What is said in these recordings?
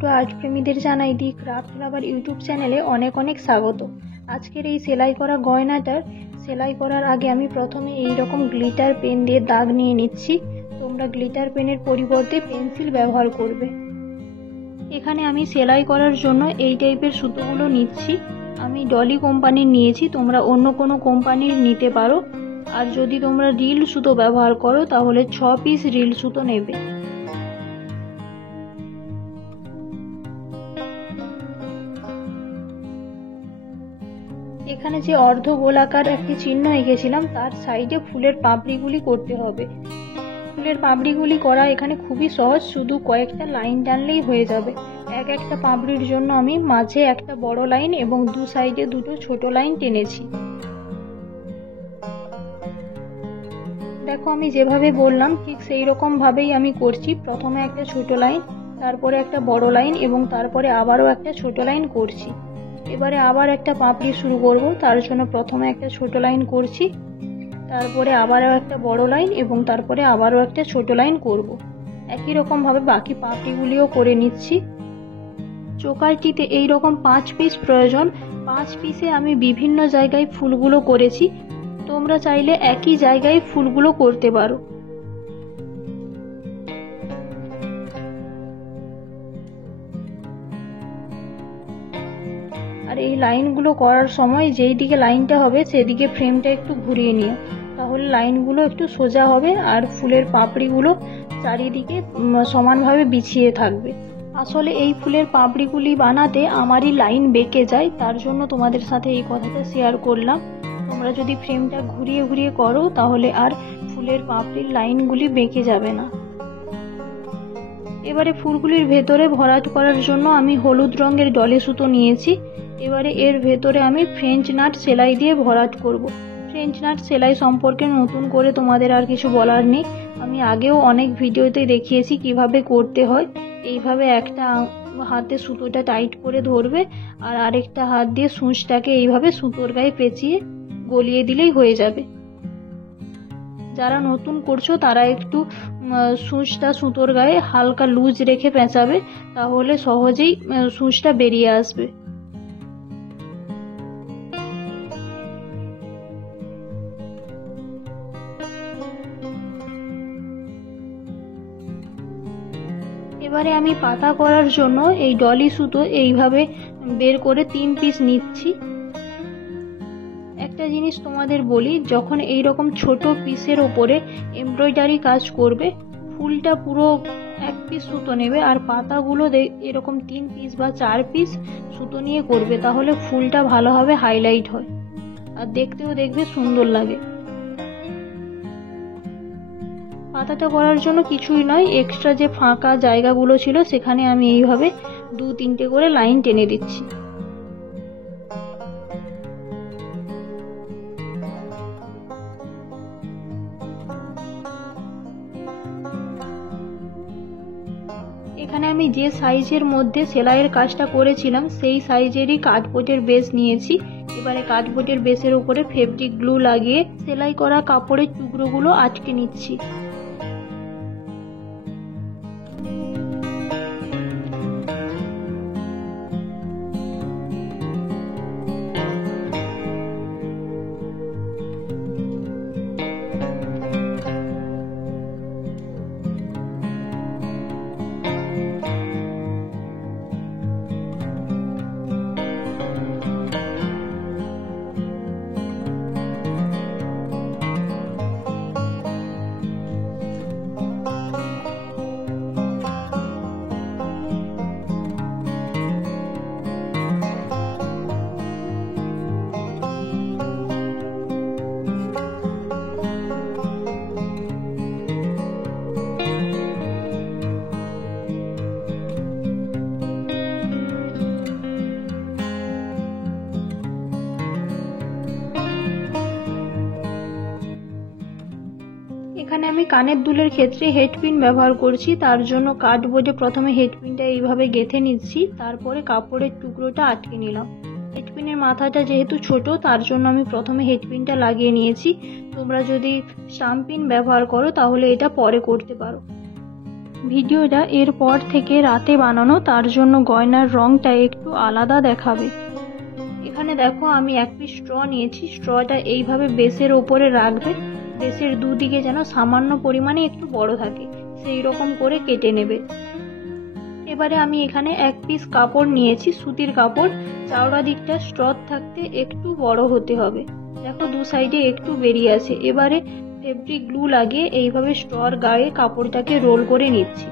ছোট্ট আর্ট প্রেমীদের জানাই দি ক্রাফট লাভার ইউটিউব চ্যানেলে অনেক অনেক স্বাগত। আজকের এই সেলাই করা গয়নাটার সেলাই করার আগে আমি প্রথমে এই রকম গ্লিটার পেন দিয়ে দাগ নিয়ে নিচ্ছি। তোমরা গ্লিটার পেনের পরিবর্তে পেন্সিল ব্যবহার করবে। এখানে আমি সেলাই করার জন্য এই টাইপের সুতোগুলো নিচ্ছি। আমি ডলি কোম্পানির নিয়েছি, তোমরা অন্য কোনো কোম্পানির নিতে পারো। আর যদি তোমরা রিল সুতো ব্যবহার করো তাহলে 6 পিস রিল সুতো নেবে। এখানে যে অর্ধ গোলাকার একটি চিহ্ন এঁকেছিলাম তার সাইডে ফুলের পাপড়িগুলি করতে হবে। ফুলের পাপড়িগুলি করা এখানে খুবই সহজ, শুধু কয়েকটা লাইন টানলেই হয়ে যাবে। একটা পাপড়ির জন্য আমি মাঝে একটা বড় লাইন এবং দু সাইডে দুটো ছোট লাইন টেনেছি। দেখো আমি যেভাবে বললাম ঠিক সেই রকম ভাবেই আমি করছি। প্রথমে একটা ছোট লাইন, তারপরে একটা বড় লাইন এবং তারপরে আবারও একটা ছোট লাইন করছি। এবারে আবার একটা পাপড়ি শুরু করব, তার জন্য প্রথমে একটা ছোট লাইন করছি, তারপরে আবারও একটা বড় লাইন এবং তারপরে আবারও একটা ছোট লাইন করব। একই রকম ভাবে বাকি পাপড়িগুলিও করে নিচ্ছি। চোকারটিতে এই রকম 5 পিস প্রয়োজন। 5 পিসে আমি বিভিন্ন জায়গায় ফুলগুলো করেছি, তোমরা চাইলে একই জায়গায় ফুলগুলো করতে পারো। আর এই লাইনগুলো করার সময় যেই দিকে লাইনটা হবে সেদিকে ফ্রেমটা একটু ঘুরিয়ে নিও, তাহলে লাইনগুলো একটু সোজা হবে আর ফুলের পাপড়িগুলো চারিদিকে সমানভাবে বিছিয়ে থাকবে। আসলে এই ফুলের পাপড়িগুলি বানাতে আমারই লাইন বেঁকে যায়, তার জন্য তোমাদের সাথে এই কথাটা শেয়ার করলাম। তোমরা যদি ফ্রেমটা ঘুরিয়ে ঘুরিয়ে করো তাহলে আর ফুলের পাপড়ির লাইনগুলি বেঁকে যাবে না। এবারে ফুলগুলির ভেতরে ভরাট করার জন্য আমি হলুদ রঙের ডলে সুতো নিয়েছি। এবারে এর ভেতরে আমি ফ্রেঞ্চ নাট সেলাই দিয়ে ভরাট করব। ফ্রেঞ্চ নাট সেলাই সম্পর্কে নতুন করে তোমাদের আর কিছু বলার নেই, আমি আগেও অনেক ভিডিওতে দেখিয়েছি কিভাবে করতে হয়। এইভাবে একটা হাতে সুতোটা টাইট করে ধরবে আর আরেকটা হাত দিয়ে সূঁচটাকে এইভাবে সুতোর গায়ে পেঁচিয়ে গলিয়ে দিলেই হয়ে যাবে। যারা নতুন করছো তারা একটু সূঁচটা সুতোর গায়ে হালকা লুজ রেখে পেঁচাবে, তাহলে সহজেই সূঁচটা বেরিয়ে আসবে। এবারে আমি পাতা করার জন্য এই ডলি সুতো এইভাবে বের করে 3 পিস নিচ্ছি। একটা জিনিস তোমাদের বলি, যখন এই রকম ছোট পিসের ওপরে এমব্রয়ডারি কাজ করবে ফুলটা পুরো 1 পিস সুতো নেবে আর পাতাগুলো এরকম 3 পিস বা 4 পিস সুতো নিয়ে করবে, তাহলে ফুলটা ভালোভাবে হাইলাইট হয় আর দেখতেও দেখবে সুন্দর লাগে। পাতাটা করার জন্য কিছুই নয়, এক্সট্রা যে ফাঁকা জায়গাগুলো ছিল সেখানে আমি এইভাবে 2-3টে করে লাইন টেনে দিচ্ছি। এখানে আমি যে সাইজের মধ্যে সেলাইয়ের কাজটা করেছিলাম সেই সাইজেরই কাঠবোর্ডের বেস নিয়েছি। এবারে কাঠবোর্ডের বেসের উপরে ফেব্রিক গ্লু লাগিয়ে সেলাই করা কাপড়ের টুকরোগুলো আটকে নিচ্ছি। এখানে আমি কানের দুলের ক্ষেত্রে হেডপিন ব্যবহার করছি, তার জন্য কাঠবোর্ডে প্রথমে হেডপিনটা এইভাবে গেঁথে নিচ্ছি, তারপরে কাপড়ের টুকরোটা আটকে নিলাম। হেডপিনের মাথাটা যেহেতু ছোট তার জন্য আমি প্রথমে হেডপিনটা লাগিয়ে নিয়েছি। তোমরা যদি স্টাম্প পিন ব্যবহার করো তাহলে এটা পরে করতে পারো। ভিডিওটা এরপর থেকে রাতে বানানো, তার জন্য গয়নার রংটা একটু আলাদা দেখাবে। এখানে দেখো আমি এক পিস স্ট্র নিয়েছি। স্ট্রটা এইভাবে বেসের ওপরে রাখবে, বেসের দুদিকে যেন সামান্য পরিমাণে একটু বড় থাকে, সেই রকম করে কেটে নেবে। এবারে আমি এখানে এক পিস কাপড় নিয়েছি, সুতির কাপড়। চওড়া দিকটা স্ট্র থাকতে একটু বড় হতে হবে। দেখো দু সাইডে একটু বেরিয়ে আছে। এবারে ফেব্রিক গ্লু লাগিয়ে এইভাবে স্ট্রর গায়ে কাপড়টাকে রোল করে নিচ্ছি।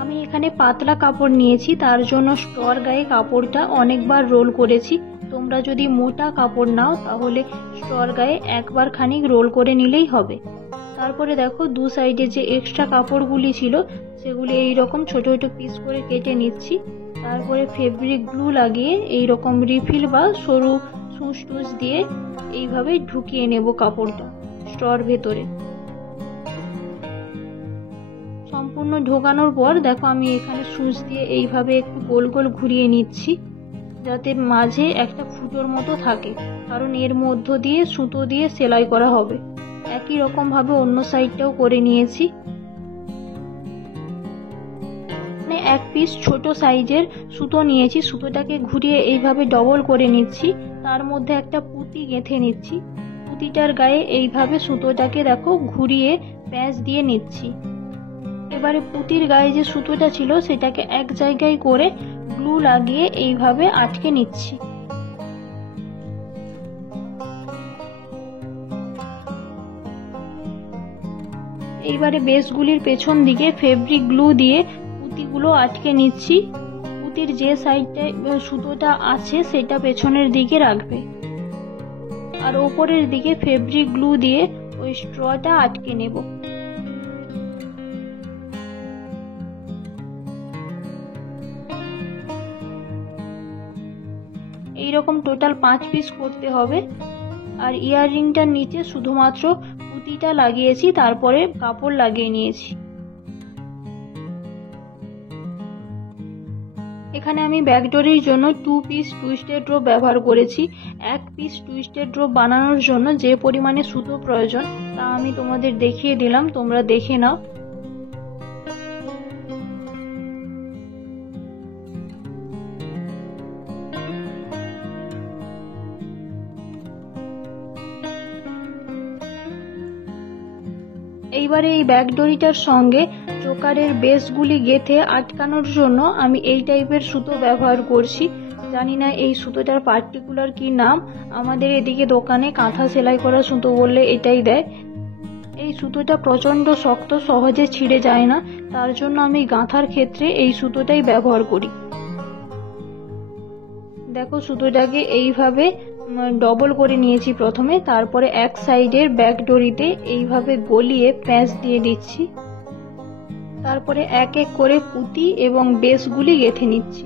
আমি এখানে পাতলা কাপড় নিয়েছি, তার জন্য স্ট্রর গায়ে কাপড়টা অনেকবার রোল করেছি। তোমরা যদি মোটা কাপড় নাও তাহলে স্ট্রর গায়ে একবার খানিক রোল করে নিলেই হবে। তারপরে দেখো দু সাইডে যে এক্সট্রা কাপড়গুলি ছিল সেগুলি এইরকম ছোট ছোট পিস করে কেটে নিচ্ছি। তারপরে ফেব্রিক গ্লু লাগিয়ে এইরকম রিফিল বা সরু সুচ টুচ দিয়ে এইভাবে ঢুকিয়ে নেব কাপড়টা স্ট্রর ভেতরে। সম্পূর্ণ ঢোকানোর পর দেখো আমি এখানে সুচ দিয়ে এইভাবে একটু গোল গোল ঘুরিয়ে নিচ্ছি, যাতে মাঝে একটা ফুটোর মতো থাকে, কারণ এর মধ্য দিয়ে সুতো দিয়ে সেলাই করা হবে। একই রকম ভাবে অন্য সাইডটাও করে নিয়েছি। এক পিস ছোট সাইজের সুতো নিয়েছি, সুতোটাকে ঘুরিয়ে এইভাবে ডবল করে নিচ্ছি, তার মধ্যে একটা পুঁতি গেঁথে নিচ্ছি। পুঁতিটার গায়ে এইভাবে সুতোটাকে দেখো ঘুরিয়ে প্যাঁচ দিয়ে নিচ্ছি। এবারে পুঁতির গায়ে যে সুতোটা ছিল সেটাকে এক জায়গায় করে গ্লু লাগিয়ে এইভাবে আটকে নিচ্ছি। এইবারে বেসগুলির পেছন দিকে ফেব্রিক গ্লু দিয়ে পুঁতিগুলো আটকে নিচ্ছি। পুঁতির যে সাইডটায় সুতোটা আছে সেটা পেছনের দিকে রাখবে, আর ওপরের দিকে ফেব্রিক গ্লু দিয়ে ওই স্ট্রটা আটকে নেব। এইরকম টোটাল 5 পিস করতে হবে। আর ইয়াররিংটার নিচে শুধুমাত্র পুঁতিটা লাগিয়েছি, তারপরে কাপড় লাগিয়ে নিয়েছি। এখানে আমি ব্যাকডোরির জন্য 2 পিস টুইস্টেড রোপ ব্যবহার করেছি। 1 পিস টুইস্টেড রোপ বানানোর জন্য যে পরিমাণে সুতো প্রয়োজন তা আমি তোমাদের দেখিয়ে দিলাম, তোমরা দেখে নাও। এইবারে এই ব্যাকডোরিটার সঙ্গে চোকারের বেসগুলি গেঁথে আটকানোর জন্য আমি এই টাইপের সুতো ব্যবহার করছি। জানি না এই সুতোটার পার্টিকুলার কি নাম, আমাদের এদিকে দোকানে কাঁথা সেলাই করা সুতো বললে এটাই দেয়। এই সুতোটা প্রচন্ড শক্ত, সহজে ছিঁড়ে যায় না, তার জন্য আমি গাঁথার ক্ষেত্রে এই সুতোটাই ব্যবহার করি। দেখো সুতোটাকে এইভাবে ডবল করে নিয়েছি প্রথমে, তারপরে এক সাইডের ব্যাক ডরিতে এইভাবে গলিয়ে প্যাঁচ দিয়ে দিচ্ছি। তারপরে এক এক করে পুঁতি এবং বেসগুলি গেঁথে নিচ্ছি।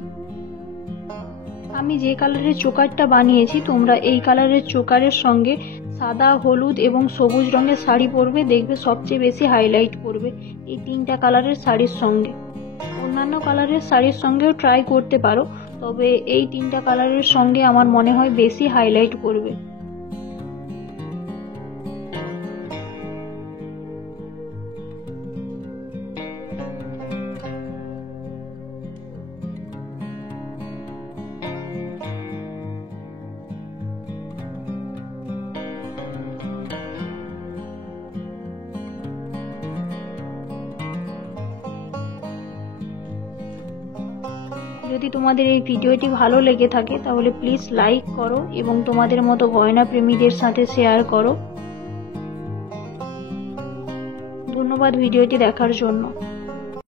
আমি যে কালারের চোকারটা বানিয়েছি তোমরা এই কালারের চোকারের সঙ্গে সাদা, হলুদ এবং সবুজ রঙের শাড়ি পরবে, দেখবে সবচেয়ে বেশি হাইলাইট করবে এই 3টা কালারের শাড়ির সঙ্গে। অন্যান্য কালারের শাড়ির সঙ্গেও ট্রাই করতে পারো, তবে এই 3টা কালারের সঙ্গে আমার মনে হয় বেশি হাইলাইট করবে। যদি তোমাদের এই ভিডিওটি ভালো লেগে থাকে তাহলে প্লিজ লাইক করো এবং তোমাদের মতো গয়না প্রেমীদের সাথে শেয়ার করো। ধন্যবাদ ভিডিওটি দেখার জন্য।